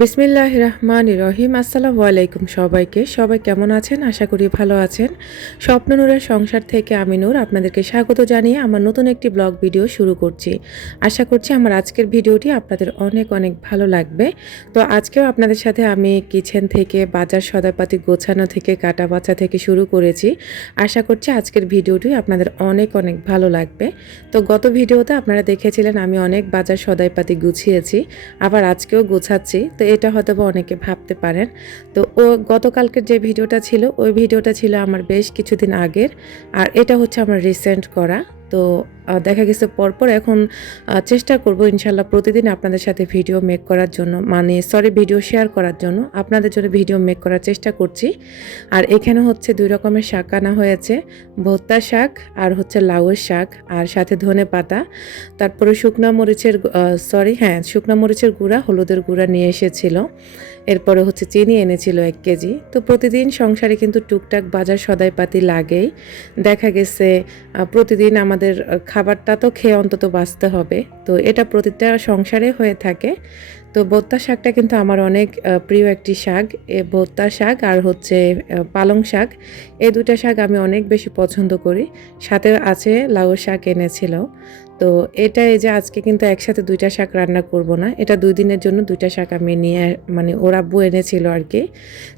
বিসমিল্লাহির রহমানির রহিম। আসসালামু আলাইকুম সবাইকে। সবাই কেমন আছেন? আশা করি ভালো আছেন। স্বপ্ন নূরের সংসার থেকে আমি নূর আপনাদেরকে স্বাগত জানিয়ে আমার নতুন একটি ব্লগ ভিডিও শুরু করছি। আশা করছি আমার আজকের ভিডিওটি আপনাদের অনেক অনেক ভালো লাগবে। তো আজকেও আপনাদের সাথে আমি কিচেন থেকে বাজার সদাইপাতি গোছানো থেকে কাটা বাছা থেকে শুরু করেছি। আশা করছি আজকের ভিডিওটি আপনাদের অনেক অনেক ভালো লাগবে। তো গত ভিডিওতে আপনারা দেখেছিলেন আমি অনেক বাজার সদাইপাতি গুছিয়েছি, আবার আজকেও গোছাচ্ছি। তো এটা হয়তো বা অনেকে ভাবতে পারেন। তো গতকালকের যে ভিডিওটা ছিল ওই ভিডিওটা ছিল আমার বেশ কিছুদিন আগের, আর এটা হচ্ছে আমার রিসেন্ট করা। তো দেখা গেছে পরপর এখন চেষ্টা করব ইনশাল্লাহ প্রতিদিন আপনাদের সাথে ভিডিও মেক করার জন্য, ভিডিও শেয়ার করার জন্য আপনাদের জন্য ভিডিও মেক করার চেষ্টা করছি। আর এখানে হচ্ছে 2 রকমের শাক আনা হয়েছে, ভর্তা শাক আর হচ্ছে লাউয়ের শাক, আর সাথে ধনে পাতা, তারপরে শুকনা মরিচের গুঁড়া, হলুদের গুঁড়া নিয়ে এসেছিল। এরপরে হচ্ছে চিনি এনেছিল 1 কেজি। তো প্রতিদিন সংসারে কিন্তু টুকটাক বাজার সদাইপাতি লাগেই। দেখা গেছে প্রতিদিন আমাদের খাবারটা তো খেয়ে অন্তত বাঁচতে হবে, তো এটা প্রতিটা সংসারে হয়ে থাকে। তো ভর্তা শাকটা কিন্তু আমার অনেক প্রিয় একটি শাক। ভর্তা শাক আর হচ্ছে পালং শাক, এই দুটা শাক আমি অনেক বেশি পছন্দ করি। সাথে আছে লাউ শাক এনেছিল। তো এটা এই যে আজকে কিন্তু একসাথে 2টা শাক রান্না করব না, এটা 2 দিনের জন্য 2টা শাক আমি নিয়ে ওর আব্বু এনেছিল আর কি।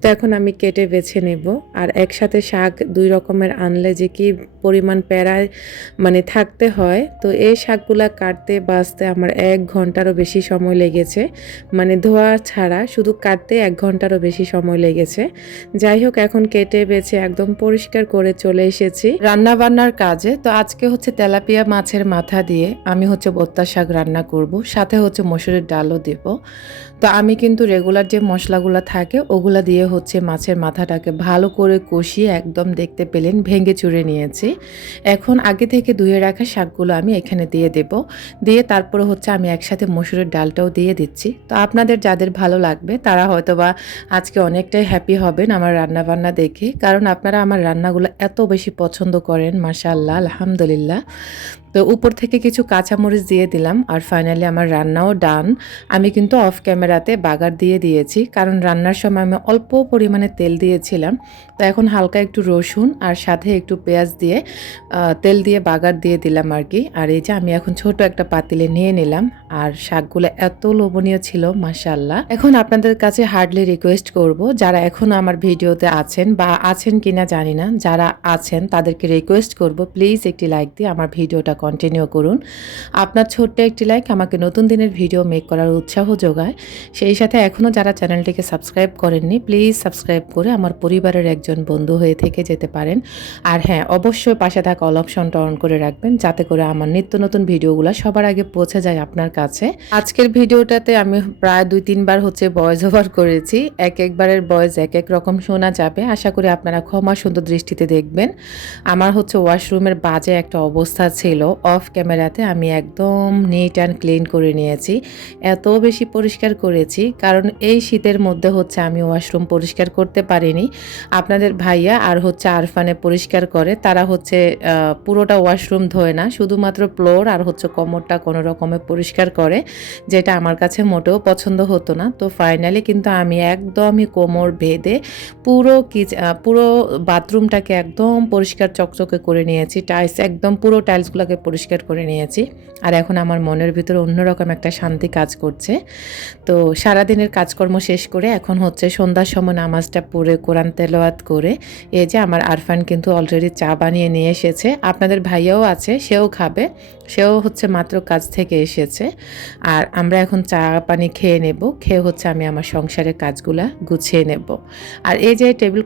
তো এখন আমি কেটে বেছে নেব। আর একসাথে শাক 2 রকমের আনলে যে কি পরিমাণ প্যারায় থাকতে হয়, তো এই শাকগুলা কাটতে বাছতে আমার 1 ঘন্টারও বেশি সময় লেগেছে। ধোয়া ছাড়া শুধু কাটতে 1 ঘন্টারও বেশি সময় লেগেছে। যাই হোক, এখন কেটে বেছে একদম পরিষ্কার করে চলে এসেছি রান্না বান্নার কাজে। তো আজকে হচ্ছে তেলাপিয়া মাছের মাথা দিয়ে আমি হচ্ছে ভর্তা শাক রান্না করব, সাথে হচ্ছে মসুরের ডালও দেব। তো আমি কিন্তু রেগুলার যে মশলাগুলো থাকে ওগুলা দিয়ে হচ্ছে মাছের মাথাটাকে ভালো করে কষিয়ে একদম দেখতে পেলেন ভেঙে চুরে নিয়েছি। এখন আগে থেকে ধুয়ে রাখা শাকগুলো আমি এখানে দিয়ে দেব, দিয়ে তারপরে হচ্ছে আমি একসাথে মসুরের ডালটাও দিয়ে দিচ্ছি। তো আপনাদের যাদের ভালো লাগবে তারা হয়তোবা আজকে অনেকটাই হ্যাপি হবেন আমার রান্নাবান্না দেখে, কারণ আপনারা আমার রান্নাগুলো এত বেশি পছন্দ করেন, মাশাআল্লাহ, আলহামদুলিল্লাহ। তো উপর থেকে কিছু কাঁচামরিচ দিয়ে দিলাম, আর ফাইনালি আমার রান্নাও ডান। আমি কিন্তু অফ ক্যামেরাতে বাগার দিয়ে দিয়েছি, কারণ রান্নার সময় আমি অল্প পরিমাণে তেল দিয়েছিলাম। তো এখন হালকা একটু রসুন আর সাথে একটু পেঁয়াজ দিয়ে তেল দিয়ে বাগার দিয়ে দিলাম আর কি। আর এই যে আমি এখন ছোট একটা পাতিলে নিয়ে নিলাম, আর শাকগুলো এত লোভনীয় ছিল, মাশাআল্লাহ। এখন আপনাদের কাছে হার্ডলি রিকোয়েস্ট করব, যারা এখনও আমার ভিডিওতে আছেন বা আছেন কিনা জানি না, যারা আছেন তাদেরকে রিকোয়েস্ট করব প্লিজ একটি লাইক দিয়ে আমার ভিডিওটা কন্টিনিউ করুন। আপনার ছোট্ট একটি লাইক আমাকে নতুন দিনের ভিডিও মেক করার উৎসাহ যোগায়। সেই সাথে এখনও যারা চ্যানেলটিকে সাবস্ক্রাইব করেননি, প্লিজ সাবস্ক্রাইব করে আমার পরিবারের একজন বন্ধু হয়ে থেকে যেতে পারেন। আর হ্যাঁ, অবশ্যই পাশে থাকা অল অপশনটা অন করে রাখবেন, যাতে করে আমার নিত্য নতুন ভিডিওগুলো সবার আগে পৌঁছে যায় আপনার কাছে। আজকের ভিডিওটাতে আমি প্রায় 2-3 বার হচ্ছে ভয়েস ওভার করেছি, একবারের ভয়েস এক রকম শোনা যাবে। আশা করি আপনারা ক্ষমা সুন্দর দৃষ্টিতে দেখবেন। আমার হচ্ছে ওয়াশরুমের বাজে একটা অবস্থা ছিল, অফ ক্যামেরাতে আমি একদম নিট অ্যান্ড ক্লিন করে নিয়েছি। এত বেশি পরিষ্কার করেছি, কারণ এই শীতের মধ্যে হচ্ছে আমি ওয়াশরুম পরিষ্কার করতে পারিনি। আপনাদের ভাইয়া আর হচ্ছে আরফানে পরিষ্কার করে, তারা হচ্ছে পুরোটা ওয়াশরুম ধোয় না, শুধুমাত্র ফ্লোর আর হচ্ছে কোমরটা কোনো রকমে পরিষ্কার করে, যেটা আমার কাছে মোটেও পছন্দ হতো না। তো ফাইনালি কিন্তু আমি একদমই কোমর বেঁধে পুরো বাথরুমটাকে একদম পরিষ্কার চকচকে করে নিয়েছি, একদম পুরো টাইলসগুলোকে পরিষ্কার করে নিয়েছি। আর এখন আমার মনের ভিতরে অন্যরকম একটা শান্তি কাজ করছে। তো সারাদিনের কাজকর্ম শেষ করে এখন হচ্ছে সন্ধ্যার সময় নামাজটা পড়ে কোরআন তেলাওয়াত করে এই যে আমার আরফান কিন্তু অলরেডি চা বানিয়ে নিয়ে এসেছে। আপনাদের ভাইয়াও আছে, সেও খাবে, সেও হচ্ছে মাত্র কাজ থেকে এসেছে। আর আমরা এখন চা পানি খেয়ে নেব, খেয়ে হচ্ছে আমি আমার সংসারের কাজগুলা গুছিয়ে নেব। আর এই যে টেবিল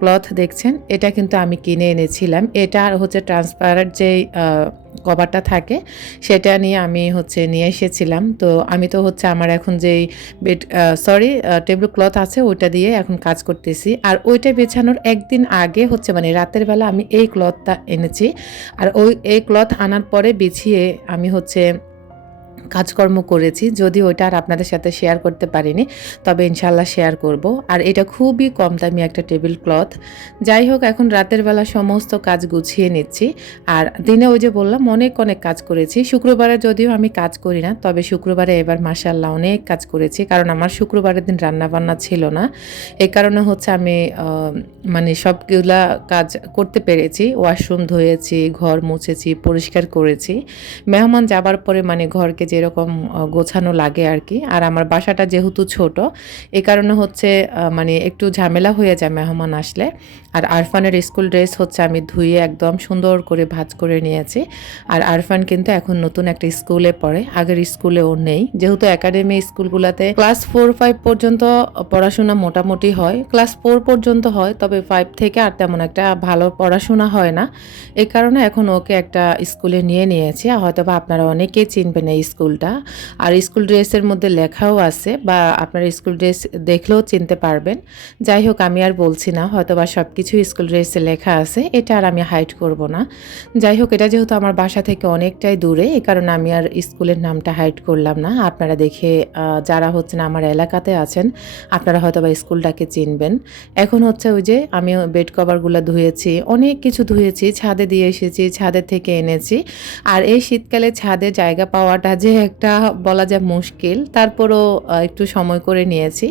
ক্লথ দেখছেন, এটা কিন্তু আমি কিনে এনেছিলাম। এটা আর হচ্ছে ট্রান্সপারেন্ট যেই কভারটা থাকে সেটা নিয়ে আমি হচ্ছে নিয়ে এসেছিলাম। তো আমি তো হচ্ছে আমার এখন যেই টেবিল ক্লথ আছে ওইটা দিয়ে এখন কাজ করতেছি। আর ওইটা বেছানোর একদিন আগে হচ্ছে রাতের বেলা আমি এই ক্লথটা এনেছি। আর এই ক্লথ আনার পরে বিছিয়ে আমি হচ্ছে কাজকর্ম করেছি, যদিও ওইটা আর আপনাদের সাথে শেয়ার করতে পারিনি, তবে ইনশাল্লাহ শেয়ার করব। আর এটা খুবই কম দামি একটা টেবিল ক্লথ। যাই হোক, এখন রাতের বেলা সমস্ত কাজ গুছিয়ে নিচ্ছি। আর দিনে ওই যে বললাম অনেক অনেক কাজ করেছি। শুক্রবারে যদিও আমি কাজ করি না, তবে শুক্রবারে এবার মাশাআল্লাহ অনেক কাজ করেছি, কারণ আমার শুক্রবারের দিন রান্নাবান্না ছিল না। এই কারণে হচ্ছে আমি মানে সবগুলা কাজ করতে পেরেছি। ওয়াশরুম ধুয়েছি, ঘর মুছেছি, পরিষ্কার করেছি। মেহমান যাবার পরে মানে ঘরকে যেরকম গোছানো লাগে আর কি। আর আমার বাসাটা যেহেতু ছোট, এ কারণে হচ্ছে মানে একটু ঝামেলা হয়ে যায় মেহমান আসলে। আর আরফানের স্কুল ড্রেস হচ্ছে আমি ধুয়ে একদম সুন্দর করে ভাঁজ করে নিয়েছি। আর আরফান কিন্তু এখন নতুন একটা স্কুলে পড়ে, আগের স্কুলে ও নেই। যেহেতু একাডেমি স্কুলগুলোতে ক্লাস 4-5 পর্যন্ত পড়াশোনা মোটামুটি হয়, ক্লাস 4 পর্যন্ত হয়, তবে 5 থেকে আর তেমন একটা ভালো পড়াশোনা হয় না। এই কারণে এখন ওকে একটা স্কুলে নিয়ে নিয়েছি। হয়তো বা আপনারা অনেকেই চিনবেন এই স্কুলটা। আর স্কুল ড্রেসের মধ্যে লেখাও আছে, বা আপনারা স্কুল ড্রেস দেখলেও চিনতে পারবেন। যাই হোক, আমি আর বলছি না, হয়তো বা সব কিছু স্কুল ড্রেসে লেখা আছে, এটা আর আমি হাইড করব না। যাই হোক, এটা যেহেতু আমার বাসা থেকে অনেকটাই দূরে, এই কারণে আমি আর স্কুলের নামটা হাইড করলাম না। আপনারা দেখে যারা হচ্ছে না আমার এলাকাতে আছেন, আপনারা হয়তো বা স্কুলটাকে চিনবেন। এখন হচ্ছে ওই যে আমি বেড কভারগুলো ধুয়েছি, অনেক কিছু ধুয়েছি, ছাদে দিয়ে এসেছি, ছাদের থেকে এনেছি। আর এই শীতকালে ছাদে জায়গা পাওয়াটা যে একটা বলা যায় মুশকিল, তারপরও একটু সময় করে নিয়েছি।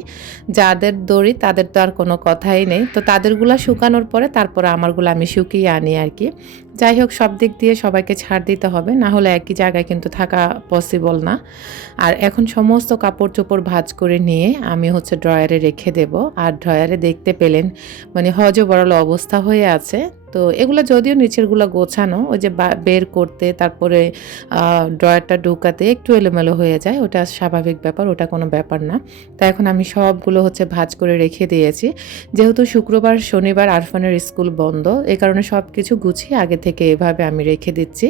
যাদের দড়ি তাদের তো আর কোনো কথাই নেই, তো তাদেরগুলা শুকানোর পরে তারপর আমারগুলো আমি শুকিয়ে আনি আর কি। যাই হোক, সব দিক দিয়ে সবাইকে ছাড় দিতে হবে, না হলে একই জায়গায় কিন্তু থাকা পসিবল না। আর এখন সমস্ত কাপড় চোপড় ভাঁজ করে নিয়ে আমি হচ্ছে ড্রয়ারে রেখে দেব। আর ড্রয়ারে দেখতে পেলেন মানে হযবরল অবস্থা হয়ে আছে। তো এগুলো যদিও নিচেরগুলো গোছানো, ওই যে বের করতে তারপরে ড্রয়ারটা ঢুকাতে একটু এলোমেলো হয়ে যায়, ওটা স্বাভাবিক ব্যাপার, ওটা কোনো ব্যাপার না। তাই এখন আমি সবগুলো হচ্ছে ভাঁজ করে রেখে দিয়েছি। যেহেতু শুক্রবার শনিবার আরফানের স্কুল বন্ধ, এই কারণে সব কিছু গুছিয়ে আগে থেকে এভাবে আমি রেখে দিচ্ছি।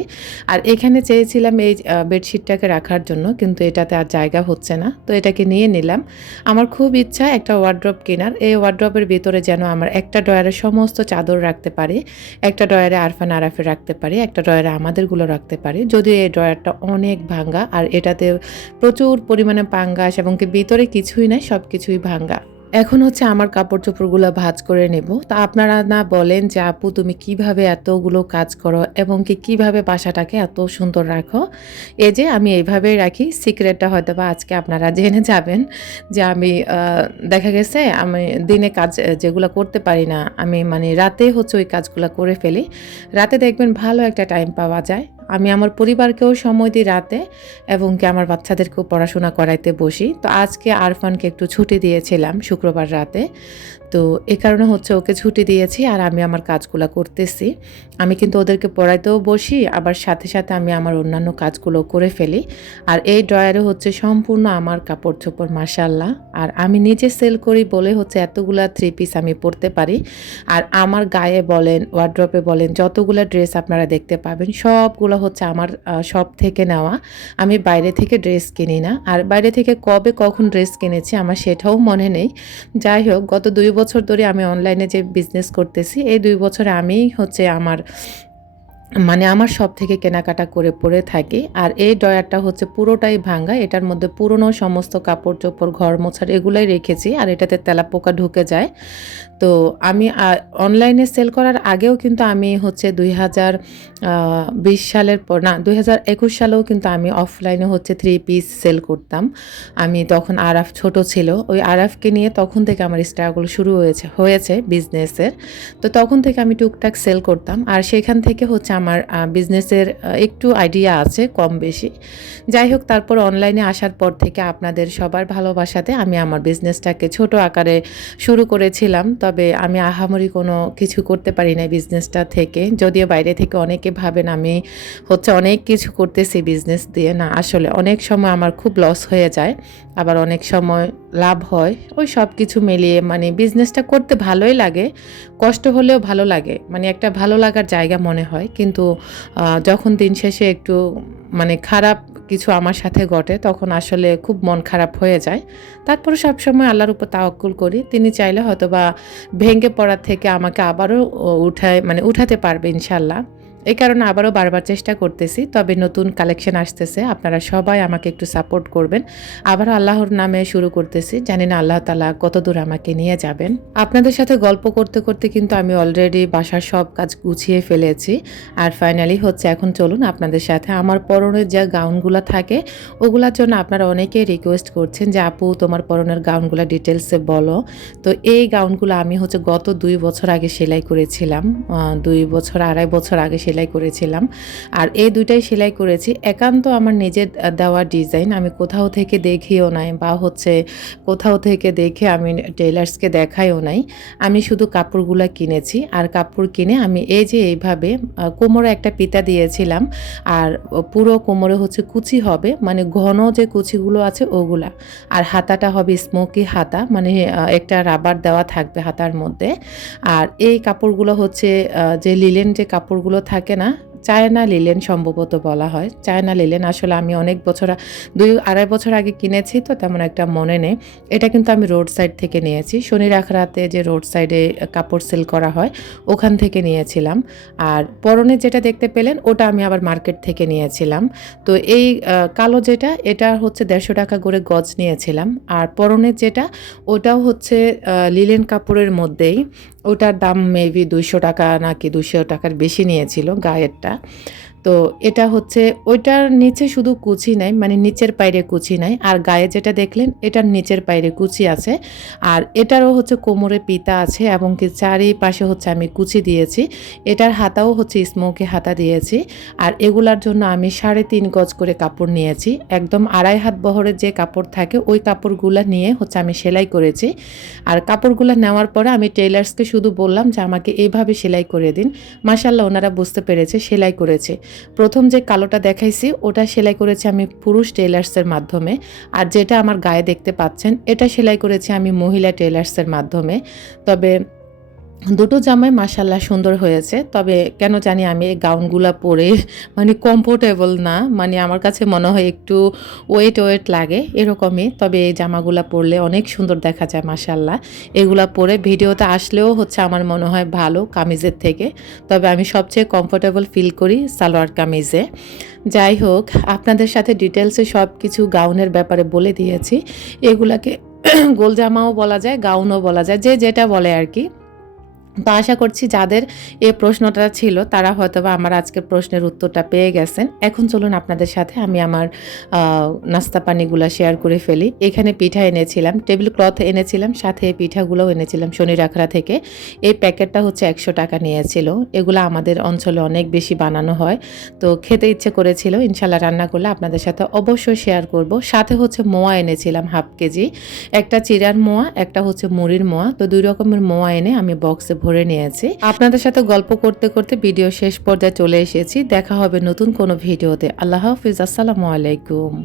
আর এখানে চেয়েছিলাম এই বেডশিটটাকে রাখার জন্য, কিন্তু এটাতে আর জায়গা হচ্ছে না, তো এটাকে নিয়ে নিলাম। আমার খুব ইচ্ছা একটা ওয়ার্ড্রপ কেনার। এই ওয়ার্ড্রপের ভিতরে যেন আমার একটা ড্রয়ারে সমস্ত চাদর রাখতে পারি, একটা ড্রয়ারে আরফান আরাফে রাখতে পারি, একটা ড্রয়ারে আমাদেরগুলো রাখতে পারি। যদিও এই ড্রয়ারটা অনেক ভাঙ্গা, আর এটাতে প্রচুর পরিমাণে পাঙ্গাস এবং কি ভিতরে কিছুই নাই, সব কিছুই ভাঙ্গা। এখন হচ্ছে আমার কাপড় চোপড়গুলো ভাঁজ করে নেব। তা আপনারা না বলেন যে আপু তুমি কিভাবে এতগুলো কাজ করো এবং কি কিভাবে বাসাটাকে এত সুন্দর রাখো। এই যে আমি এইভাবেই রাখি। সিক্রেটটা হয়তো বা আজকে আপনারা জেনে যাবেন যে আমি দেখা গেছে আমি দিনে কাজ যেগুলো করতে পারি না, আমি মানে রাতে হচ্ছে ওই কাজগুলো করে ফেলি। রাতে দেখবেন ভালো একটা টাইম পাওয়া যায়। আমি আমার পরিবারকেও সময় দিই রাতে, এবং কি আমার বাচ্চাদেরকেও পড়াশোনা করাইতে বসি। তো আজকে আরফানকে একটু ছুটি দিয়েছিলাম শুক্রবার রাতে, তো এ কারণে হচ্ছে ওকে ছুটি দিয়েছি আর আমি আমার কাজগুলো করতেছি। আমি কিন্তু ওদেরকে পড়াইতেও বসি, আবার সাথে সাথে আমি আমার অন্যান্য কাজগুলো করে ফেলি। আর এই ড্রয়ারে হচ্ছে সম্পূর্ণ আমার কাপড় চোপড় মাশাআল্লাহ। আর আমি নিজে সেল করি বলে হচ্ছে এতগুলা 3 পিস আমি পরতে পারি। আর আমার গায়ে বলেন, ওয়ার্ড্রপে বলেন, যতগুলো ড্রেস আপনারা দেখতে পাবেন সবগুলো হচ্ছে আমার শপ থেকে নেওয়া। আমি বাইরে থেকে ড্রেস কিনি না। আর বাইরে থেকে কবে কখন ড্রেস কিনেছি আমার সেটাও মনে নেই। যাই হোক, গত 2 বছর ধরে আমি অনলাইনে যে বিজনেস করতেছি, এই 2 বছরে আমিই হচ্ছে মানে আমার সব থেকে কেনাকাটা করে পরে থাকি। আর এই ড্রয়ারটা হচ্ছে পুরোটাই ভাঙ্গা, এটার মধ্যে পুরনো সমস্ত কাপড় চোপড়, ঘর মোছার এগুলাই রেখেছি, আর এটাতে তেলাপোকা ঢুকে যায়। তো আমি অনলাইনে সেল করার আগেও কিন্তু আমি হচ্ছে 2020 সালের পর না 2021 সালেও কিন্তু আমি অফলাইনে হচ্ছে 3 পিস সেল করতাম। আমি তখন আরাফ ছোট ছিল, ওই আরাফকে নিয়ে তখন থেকে আমার স্ট্রাগল শুরু হয়েছে বিজনেসের। তো তখন থেকে আমি টুকটাক সেল করতাম, আর সেখান থেকে হচ্ছে আমার বিজনেসের একটু আইডিয়া আছে কম বেশি। যাই হোক, তারপর অনলাইনে আসার পর থেকে আপনাদের সবার ভালোবাসাতে আমি আমার বিজনেসটাকে ছোট আকারে শুরু করেছিলাম। তবে আমি আহামরি কোনো কিছু করতে পারি না বিজনেসটা থেকে, যদিও বাইরে থেকে অনেকে ভাবেন আমি হচ্ছে অনেক কিছু করতেছি বিজনেস দিয়ে। না, আসলে অনেক সময় আমার খুব লস হয়ে যায়, আবার অনেক সময় লাভ হয়। ওই সব কিছু মিলিয়ে মানে বিজনেসটা করতে ভালোই লাগে, কষ্ট হলেও ভালো লাগে, মানে একটা ভালো লাগার জায়গা মনে হয়। কিন্তু যখন দিন শেষে একটু মানে খারাপ কিছু আমার সাথে ঘটে, তখন আসলে খুব মন খারাপ হয়ে যায়। তারপরে সবসময় আল্লাহর উপর তাওয়াক্কুল করি, তিনি চাইলে হয়তো বা ভেঙে পড়ার থেকে আমাকে আবারও উঠাতে পারবে ইনশাল্লাহ। এই কারণে আবারও বারবার চেষ্টা করতেছি। তবে নতুন কালেকশন আসতেছে, আপনারা সবাই আমাকে একটু সাপোর্ট করবেন। আবারও আল্লাহর নামে শুরু করতেছি, জানি না আল্লাহ তাআলা কতদূর আমাকে নিয়ে যাবেন। আপনাদের সাথে গল্প করতে করতে কিন্তু আমি অলরেডি বাসার সব কাজ গুছিয়ে ফেলেছি। আর ফাইনালি হচ্ছে এখন চলুন আপনাদের সাথে আমার পরনের যে গাউনগুলো থাকে ওগুলার জন্য আপনারা অনেকেই রিকোয়েস্ট করছেন যে আপু তোমার পরনের গাউনগুলো ডিটেলসে বলো। তো এই গাউনগুলো আমি হচ্ছে গত 2 বছর আগে সেলাই করেছিলাম। 2 বছর 2.5 বছর আগে সেলাই করেছিলাম। আর এই 2টাই সেলাই করেছি একান্ত আমার নিজের দেওয়া ডিজাইন। আমি কোথাও থেকে দেখিও নাই বা হচ্ছে কোথাও থেকে দেখে আমি টেইলার্সকে দেখাইও নাই। আমি শুধু কাপড়গুলা কিনেছি আর কাপড় কিনে আমি এই যে এইভাবে কোমরে একটা ফিতা দিয়েছিলাম আর পুরো কোমরে হচ্ছে কুচি হবে, মানে ঘন যে কুচিগুলো আছে ওগুলা। আর হাতাটা হবে স্মোকি হাতা, মানে একটা রাবার দেওয়া থাকবে হাতার মধ্যে। আর এই কাপড়গুলো হচ্ছে যে লিলেন যে কাপড়গুলো থাকে না, চায়না লিলেন সম্ভবত বলা হয়। চায়না লিলেন আসলে আমি অনেক বছর 2-2.5 বছর আগে কিনেছি, তো তেমন একটা মনে নেই। এটা কিন্তু আমি রোড সাইড থেকে নিয়েছি, শনি রাখরাতে যে রোড সাইডে কাপড় সেল করা হয় ওখান থেকে নিয়েছিলাম। আর পরনে যেটা দেখতে পেলেন ওটা আমি আবার মার্কেট থেকে নিয়েছিলাম। তো এই কালো যেটা এটা হচ্ছে 150 টাকা করে গজ নিয়েছিলাম। আর পরনের যেটা ওটাও হচ্ছে লিলেন কাপড়ের মধ্যেই, ওটার দাম মেবি 200 টাকা নাকি 200 টাকার বেশি নিয়েছিল গায়েরটা। তো এটা হচ্ছে ওইটার নিচে শুধু কুচি নাই, মানে নিচের পাইরে কুচি নাই। আর গায়ে যেটা দেখলেন এটার নিচের পাইরে কুচি আছে। আর এটারও হচ্ছে কোমরে পিতা আছে এবং কি চারিপাশে হচ্ছে আমি কুচি দিয়েছি। এটার হাতাও হচ্ছে স্মোকি হাতা দিয়েছি। আর এগুলার জন্য আমি 3.5 গজ করে কাপড় নিয়েছি। একদম 2.5 হাত বহরের যে কাপড় থাকে ওই কাপড়গুলো নিয়ে হচ্ছে আমি সেলাই করেছি। আর কাপড়গুলো নেওয়ার পরে আমি টেইলার্সকে শুধু বললাম যে আমাকে এইভাবে সেলাই করে দিন। মাশাআল্লাহ ওনারা বুঝতে পেরেছে, সেলাই করেছে। প্রথম যে কালোটা দেখাইছি ওটা সেলাই করেছি আমি পুরুষ টেইলার্সের মাধ্যমে। আর যেটা আমার গায়ে দেখতে পাচ্ছেন এটা সেলাই করেছি আমি মহিলা টেইলার্সের মাধ্যমে। তবে দুটো জামাই মাশাআল্লাহ সুন্দর হয়েছে। তবে কেন জানি আমি এই গাউনগুলা পরে মানে কমফোর্টেবল না, মানে আমার কাছে মনে হয় একটু ওয়েট লাগে এরকমই। তবে এই জামাগুলা পরলে অনেক সুন্দর দেখা যায় মাশাআল্লাহ। এগুলা পরে ভিডিওতে আসলেও হচ্ছে আমার মনে হয় ভালো কামিজের থেকে। তবে আমি সবচেয়ে কমফোর্টেবল ফিল করি সালোয়ার কামিজে। যাই হোক, আপনাদের সাথে ডিটেলসে সব কিছু গাউনের ব্যাপারে বলে দিয়েছি। এগুলাকে গোল জামাও বলা যায়, গাউনও বলা যায়, যে যেটা বলে আর কি। তো আশা করছি যাদের এই প্রশ্নটা ছিল তারা হয়তোবা আমার আজকের প্রশ্নের উত্তরটা পেয়ে গেছেন। এখন চলুন আপনাদের সাথে আমি আমার নাস্তা পানিগুলা শেয়ার করে ফেলি। এখানে পিঠা এনেছিলাম, টেবিল ক্লথ এনেছিলাম, সাথে এই পিঠাগুলোও এনেছিলাম শনি রাখরা থেকে। এই প্যাকেটটা হচ্ছে 100 টাকা নিয়েছিল। এগুলো আমাদের অঞ্চলে অনেক বেশি বানানো হয়, তো খেতে ইচ্ছে করেছিল। ইনশাল্লাহ রান্না করলে আপনাদের সাথে অবশ্যই শেয়ার করব। সাথে হচ্ছে মোয়া এনেছিলাম ½ কেজি, একটা চিড়ার মোয়া, একটা হচ্ছে মুড়ির মোয়া। তো 2 রকমের মোয়া এনে আমি বক্সে ভরে নিয়েছি। আপনাদের সাথে গল্প করতে করতে ভিডিও শেষ পর্যায়ে চলে এসেছি। দেখা হবে নতুন কোনো ভিডিওতে। আল্লাহ হাফিজ, আসসালামু আলাইকুম।